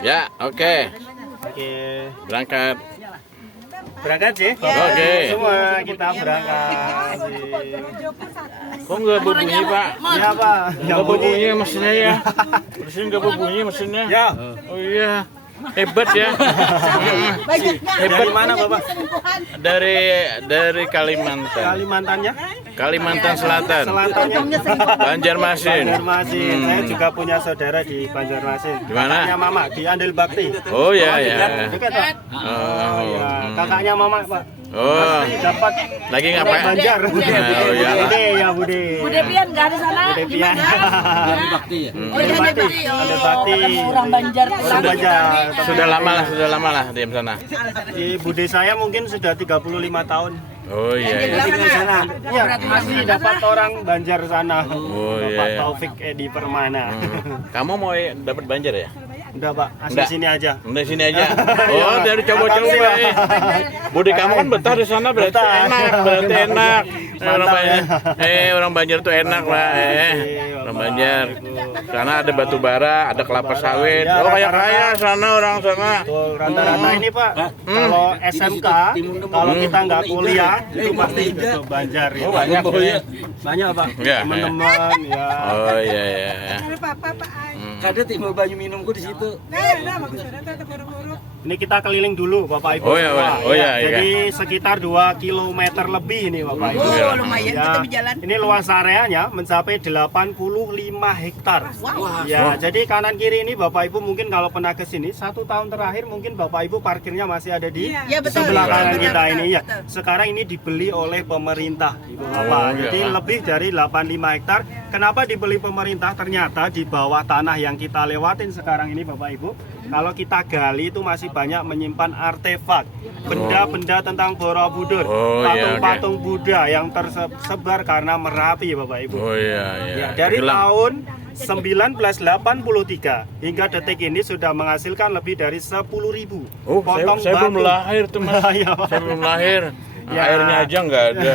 Ya, oke. Oke. Berangkat. Berangkat sih? Oke. Semua kita berangkat. Kok nggak berbunyi, Pak? Iya, Pak. Nggak berbunyi mesinnya ya? Mesin nggak berbunyi mesinnya? Ya. Oh iya. Hebat ya. Dari mana, Bapak? Dari Kalimantan. Kalimantannya? Kalimantan Selatan. Selatannya? Banjarmasin. Banjarmasin. Saya juga punya saudara di Banjarmasin. Di mana? Kakaknya Mama di Andel Bakti. Oh ya ya. Dekat, Pak? Oh, Iya. Kakaknya Mama, Pak. oh. Dapat Lagi ngapain? Banjar. Oh ya. Bude ya, Bude. Bude Pian nggak ada sana. Bude Pian. Bakti ya. Oh, Andel Bakti. Andel Bakti. Orang Banjar. Orang Banjar. Sudah lama lah di sana. Di bude saya mungkin sudah 35 tahun. Oh iya. Di sana. Iya, masih dapat orang Banjar sana. Oh Bapak iya. Taufik Edi Permana. Kamu mau dapat Banjar ya? Udah, Pak, asli Enggak. sini aja. Udah sini aja. Oh, dari coba-coba. Budi kamu kan betah di sana berarti Betah. enak, berarti enak. Orang Mantap, Banjar, ya. orang Banjar tuh enak lah. Orang Banjar. Karena ada batu bara, ada kelapa sawit. Ya, Oh, kayak rata-rata. kaya sana orang sana. Tuh, rata-rata ini, Pak, kalau SMK, kalau kita nggak kuliah, itu pasti ke Banjar. Oh, banyak. Banyak, Pak. Ya, Teman-teman, ya. Oh iya iya. Kada timbul banyu minumku di situ. Ini kita keliling dulu, Bapak Ibu. Oh, iya, semua. oh, iya, iya. Jadi sekitar 2 km lebih ini, Bapak Ibu. Oh, lumayan Ya, kita berjalan. ini luas areanya mencapai 85 hektar. Ya, jadi kanan kiri ini Bapak Ibu mungkin kalau pernah ke sini 1 tahun terakhir mungkin Bapak Ibu parkirnya masih ada di Iya, betul. sebelah Iya, kanan betul, kita betul, ini ya. betul. Sekarang ini dibeli oleh pemerintah, Ibu Bapak. iya. Jadi lebih dari 85 hektar. Kenapa dibeli pemerintah? Ternyata di bawah tanah yang kita lewatin sekarang ini Bapak Ibu, kalau kita gali itu masih banyak menyimpan artefak, benda-benda tentang Borobudur, Oh, iya, patung-patung Buddha yang tersebar karena Merapi Bapak Ibu. Oh iya iya. Ya, dari Hilang. tahun 1983 hingga detik ini sudah menghasilkan lebih dari 10.000 Oh, saya belum batu. lahir tuh Mas. Iya, Pak. Saya belum lahir. Ya. Airnya aja nggak ada.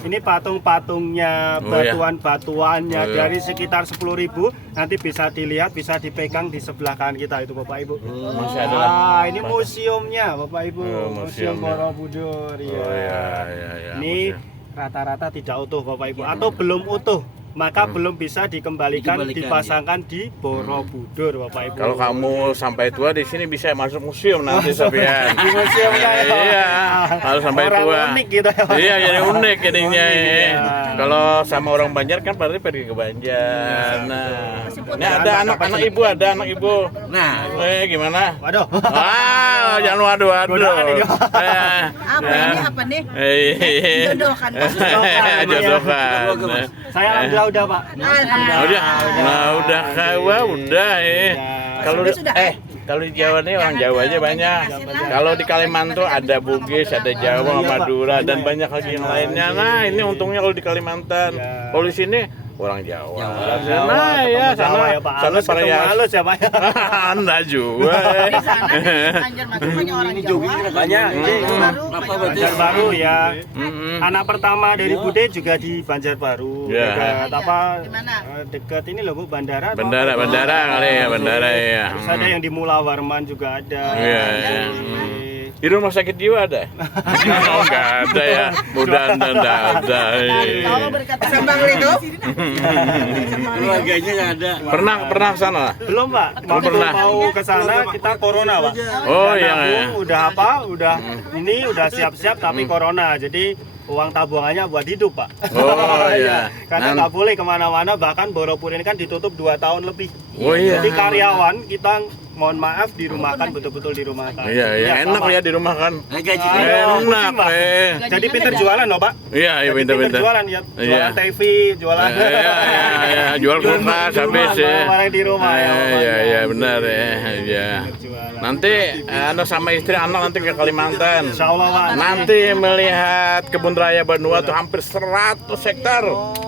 Ini patung-patungnya, Oh, iya. batuan-batuannya Oh, iya. dari sekitar 10.000 nanti bisa dilihat, bisa dipegang di sebelah kanan kita itu Bapak Ibu. Masih ada lah. Ah, ini museumnya Bapak Ibu, Oh, Museum museumnya. Borobudur. Oh iya iya iya. Ini Museum. rata-rata tidak utuh Bapak Ibu atau belum utuh, maka belum bisa dikembalikan, dipasangkan di Borobudur Bapak Ibu. Kalau kamu sampai tua di sini bisa masuk museum nanti Sofian. di museum kayak Iya, kalau sampai orang tua. unik gitu ya, Pak. Iya, jadi unik jadinya. Unik, Iya. iya. Kalau sama orang Banjar kan berarti pergi ke Banjar. Nah, ini ada anak ibu, ada anak ibu. Nah, Gimana? Waduh. Wah, jangan waduh. Godaan ini. Apa ini apa nih? Jodohkan. Jodohkan. Saya alhamdulillah udah Pak. Nah, udah kawa udah Kalau Sudah. kalau di Jawa nih orang Jawa aja banyak. Kalau di Kalimantan ada Bugis, ada Jawa, Madura dan banyak lagi yang lainnya. Nah, ini untungnya kalau di Kalimantan. Kalau di sini orang Jawa. Nah, ya sana sana para ya. Halus ya Pak. Anda juga. Di sana di Banjarmasin banyak orang Jawa. banyak. Banjarbaru ya. Mm-mm. Anak pertama dari Bude juga di Banjarbaru. Ya. Dekat apa? Di mana? Dekat ini loh Bu, bandara. atau Bandara apa? kali ya, bandara ya. Terus ada yang di Mula Warman juga ada. Iya, iya. Di rumah sakit jiwa ada? Oh, enggak ada ya. Mudah-mudahan enggak ada. Kalau berkata Sambang Lido. Keluarganya nggak ada. Pernah ke sana? Belum Pak, waktu pernah. mau ke sana kita corona Pak. Oh, Udah iya, nabung, iya. udah apa? Udah ini udah siap-siap tapi corona. Jadi uang tabungannya buat hidup Pak. Oh, iya. Karena Nah. nggak boleh kemana-mana, bahkan Borobudur ini kan ditutup 2 tahun lebih. Oh, iya. Jadi karyawan kita mohon maaf dirumahkan, betul-betul dirumahkan. Iya, enak Pak. ya di rumah kan. Gaji Enak, Jadi pinter jualan loh Pak. Iya, iya Jadi pinter-pinter. jualan ya, Iya. jualan TV, jualan. Iya, jual kulkas habis ya. Barang di rumah ya. Pak. Iya, benar ya. Iya. Jualan. Nanti Anda sama istri anak nanti ke Kalimantan. Insya Allah Pak. Nanti melihat kebun raya Banua tuh hampir 100 hektar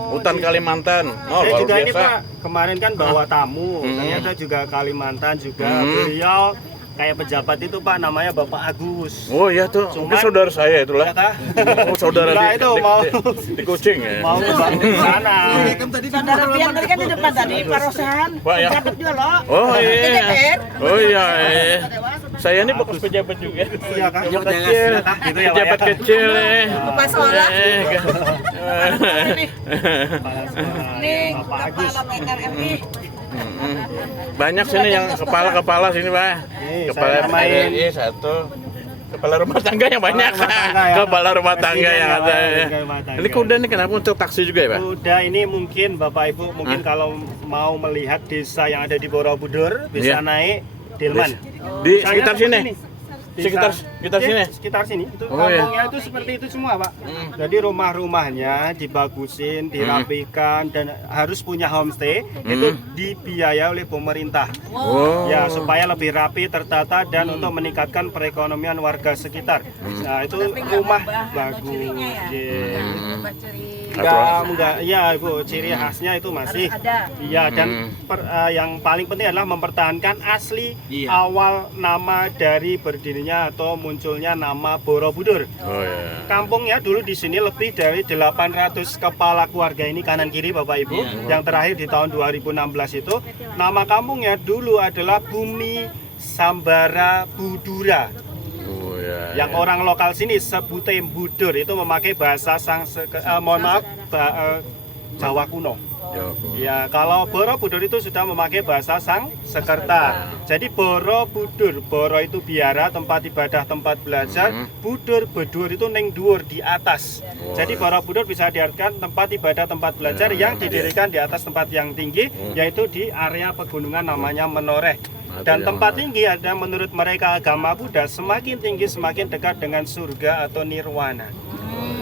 hutan Kalimantan. Oh, Saya luar juga ini biasa. Pak, kemarin kan bawa tamu, ternyata juga Kalimantan juga. Hmm. Beliau kayak pejabat itu Pak, namanya Bapak Agus. Oh iya tuh, Cuman- itu saudara saya itulah. Ya, kah? Oh, saudara Nah, itu mau di Kucing ya. mau bangun di sana. Saudara Pian tadi kan di depan tadi, Pak Rosan. Pak, ya. Pejabat juga loh. Oh Di iya. DPR. Oh iya. Saya ini bekas pejabat juga. Iya kan? Pejabat Kecil, Gitu ya, Pak, ya? pejabat kecil eh. Bapak sekolah. Nih, Bapak Agus. kepala PRRI. Banyak sini yang kepala-kepala sini Pak. Nih, Kepala saya namain. RRI satu. Kepala rumah tangga yang banyak. Kepala rumah tangga ya. Kepala rumah tangga Presiden yang ya, ada. Pak. Ya. Rumah tangga. Ini kuda nih kenapa untuk taksi juga ya Pak? Udah ini mungkin Bapak Ibu mungkin kalau mau melihat desa yang ada di Borobudur bisa Iya. naik Delman. Di Misalnya sekitar seperti sini? ini. Sekitar sini? Sekitar sini. Itu Oh, iya. kampungnya itu seperti itu semua, Pak. Jadi rumah-rumahnya dibagusin, dirapikan dan harus punya homestay itu dibiayai oleh pemerintah. Oh. Ya, supaya lebih rapi, tertata dan untuk meningkatkan perekonomian warga sekitar. Nah, itu rumah bagus. Iya. Enggak, ya Bu, ciri khasnya itu masih ada. iya dan yang paling penting adalah mempertahankan asli Iya. awal nama dari berdirinya atau munculnya nama Borobudur. Oh ya. Kampungnya dulu di sini lebih dari 800 kepala keluarga ini kanan kiri Bapak Ibu. Yang terakhir di tahun 2016 itu nama kampungnya dulu adalah Bumi Sambara Budura. Oh ya. Yang orang lokal sini sebutnya Budur itu memakai bahasa Jawa kuno. Ya, kalau Borobudur itu sudah memakai bahasa Sang Sekerta. Jadi Borobudur, Boro itu biara, tempat ibadah, tempat belajar. Budur, bedur itu neng dhuwur di atas. Jadi Borobudur bisa diartikan tempat ibadah, tempat belajar yang didirikan di atas tempat yang tinggi, yaitu di area pegunungan namanya Menoreh. Dan tempat tinggi ada menurut mereka agama Buddha semakin tinggi semakin dekat dengan surga atau nirwana.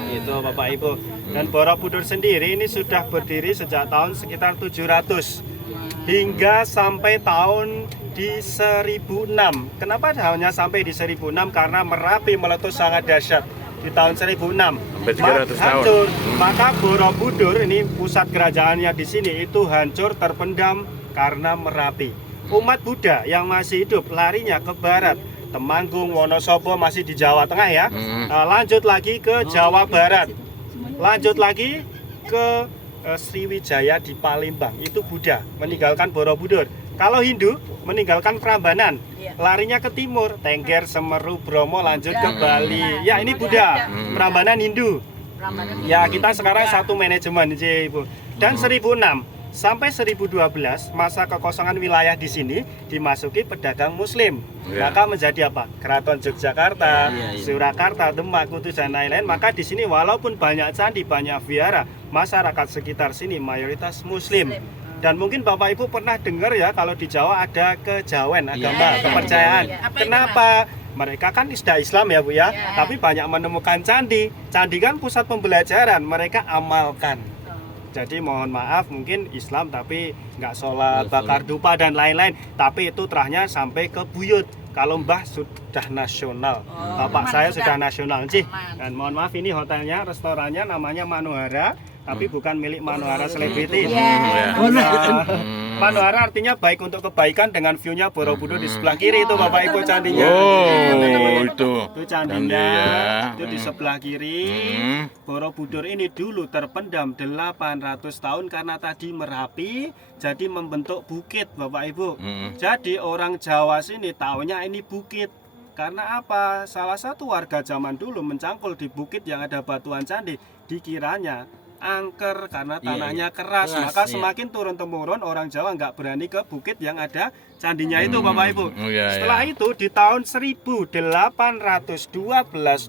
Itu Bapak Ibu. Dan Borobudur sendiri ini sudah berdiri sejak tahun sekitar 700 hingga sampai tahun di 1006. Kenapa hanya sampai di 1006? Karena Merapi meletus sangat dahsyat di tahun 1006. Sampai 300 tahun. Hancur. Maka Borobudur ini pusat kerajaannya di sini itu hancur terpendam karena Merapi. Umat Buddha yang masih hidup larinya ke barat. Temanggung, Wonosobo masih di Jawa Tengah ya. Lanjut lagi ke Jawa Barat. Lanjut lagi ke Sriwijaya di Palembang. Itu Buddha meninggalkan Borobudur. Kalau Hindu meninggalkan Prambanan. Larinya ke timur, Tengger, Semeru, Bromo lanjut ke Bali. Ya, ini Buddha. Prambanan Hindu. Ya, kita sekarang satu manajemen Ibu. Dan 1006 sampai 1012 masa kekosongan wilayah di sini dimasuki pedagang Muslim. Maka menjadi apa? Keraton Yogyakarta, Surakarta, Demak, Kudus dan lain-lain. Maka di sini walaupun banyak candi, banyak vihara, masyarakat sekitar sini mayoritas Muslim. Dan mungkin Bapak Ibu pernah dengar ya kalau di Jawa ada kejawen, agama, kepercayaan. Kenapa? Mereka kan sudah Islam ya Bu ya, tapi banyak menemukan candi. Candi kan pusat pembelajaran, mereka amalkan. Jadi mohon maaf mungkin Islam tapi nggak sholat, bakar dupa dan lain-lain. Tapi itu terahnya sampai ke buyut. Kalau Mbah sudah nasional, Bapak saya sudah nasional sih. Dan mohon maaf ini hotelnya, restorannya namanya Manohara, tapi bukan milik Manohara selebriti. Manohara artinya baik untuk kebaikan dengan view-nya Borobudur di sebelah kiri itu Bapak Ibu candinya. Oh, itu. Itu candinya, Candi ya. itu di sebelah kiri. Borobudur ini dulu terpendam 800 tahun karena tadi Merapi, jadi membentuk bukit Bapak Ibu. Jadi orang Jawa sini taunya ini bukit. Karena apa? Salah satu warga zaman dulu mencangkul di bukit yang ada batuan candi, dikiranya angker karena tanahnya keras. Maka semakin turun-temurun orang Jawa nggak berani ke bukit yang ada candinya itu Bapak Ibu. Setelah itu di tahun 1812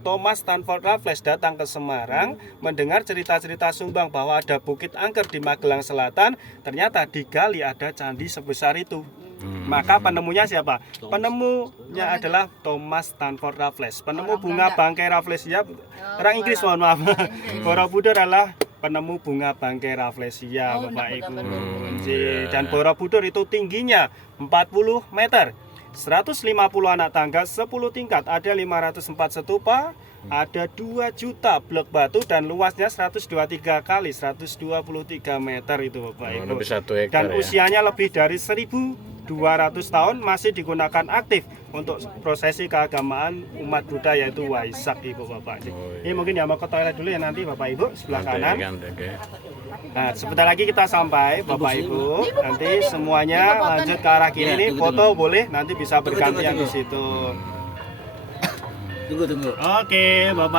Thomas Stamford Raffles datang ke Semarang mendengar cerita-cerita sumbang bahwa ada bukit angker di Magelang Selatan. Ternyata digali ada candi sebesar itu. Maka penemunya siapa? Penemunya adalah Thomas Stamford Raffles. Penemu bunga bangkai Rafflesia. Orang Inggris mohon maaf. Borobudur adalah penemu bunga bangkai Rafflesia Bapak Ibu. Dan Borobudur itu tingginya 40 meter. 150 anak tangga, 10 tingkat, ada 504 stupa, ada 2 juta blok batu dan luasnya 123 kali 123 meter itu Bapak Oh, Ibu. lebih 1 hektar Dan ya. usianya lebih dari 1200 tahun, masih digunakan aktif untuk prosesi keagamaan umat Buddha yaitu Waisak Ibu Bapak. Oh, Ini mungkin ya mau ke toilet dulu ya nanti Bapak Ibu sebelah Ganti, kanan. ganti, oke. Nah, sebentar lagi kita sampai Bapak Ibu. Nanti semuanya lanjut ke arah kiri nih. Foto boleh, nanti bisa bergantian di situ. Tunggu. Oke, Bapak